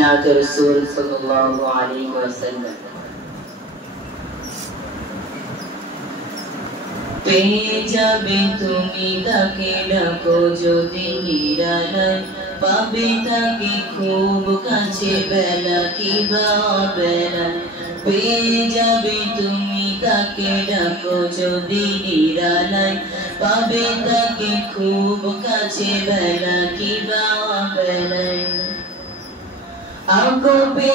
नात रसूल सल्लल्लाहु अलैहि वसल्लम। পেয়ে যাবে তুমি তাকে ডাকো যদি নিরালায়, পাবে তাকে খুব কাছে বেলা কিবা বেলা। পেয়ে যাবে তুমি তাকে ডাকো যদি নিরালায়, পাবে তাকে খুব কাছে বেলা কিবা বেলায়। आंखों पे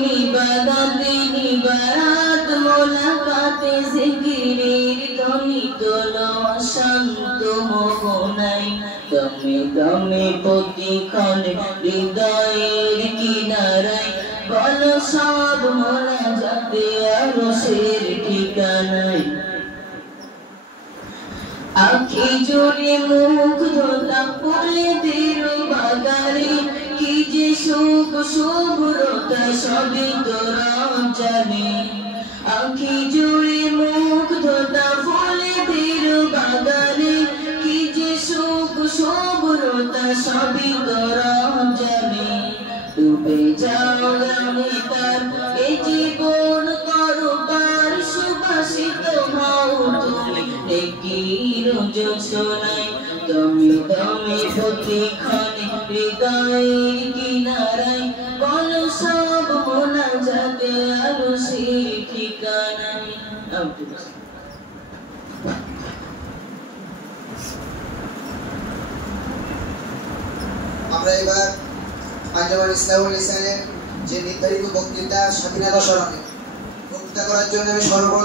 निबागाते निबारात मोलाकाते जिकिरेर ध्वनि তোলো শান্ত মোহনায়। দমে দমে প্রতিক্ষণে হৃদয়ের কিনারায়, বলো সব মোনাজাতে আরশের ঠিকানায়। আঁখি জুড়ে মুগ্ধতা ফুলেদের বাগানে, কি যে সুখ শুভ্রতা সবই তোরা জানে। আঁখি জুড়ে মুগ্ধতা ফুলেদের বাগানে, কি যে সুখ শুভ্রতা সবই তোরা জানে। ডুবে যাও গানে তার এ জীবন করো পার, সুবাসিত হও তুমি নেকির জোছনায়। দমে দমে প্রতিক্ষণে হৃদয়ের কিনারায়, বলো সব মোনাজাতে আরশের ঠিকানায়। আমরা এবার আঞ্জুমান ইসলাহুল লিসানের যে নির্ধারিত বক্তৃতা স্বাধীনতা স্মরণে বক্তৃতা করার জন্য আমি সর্বপ্রথম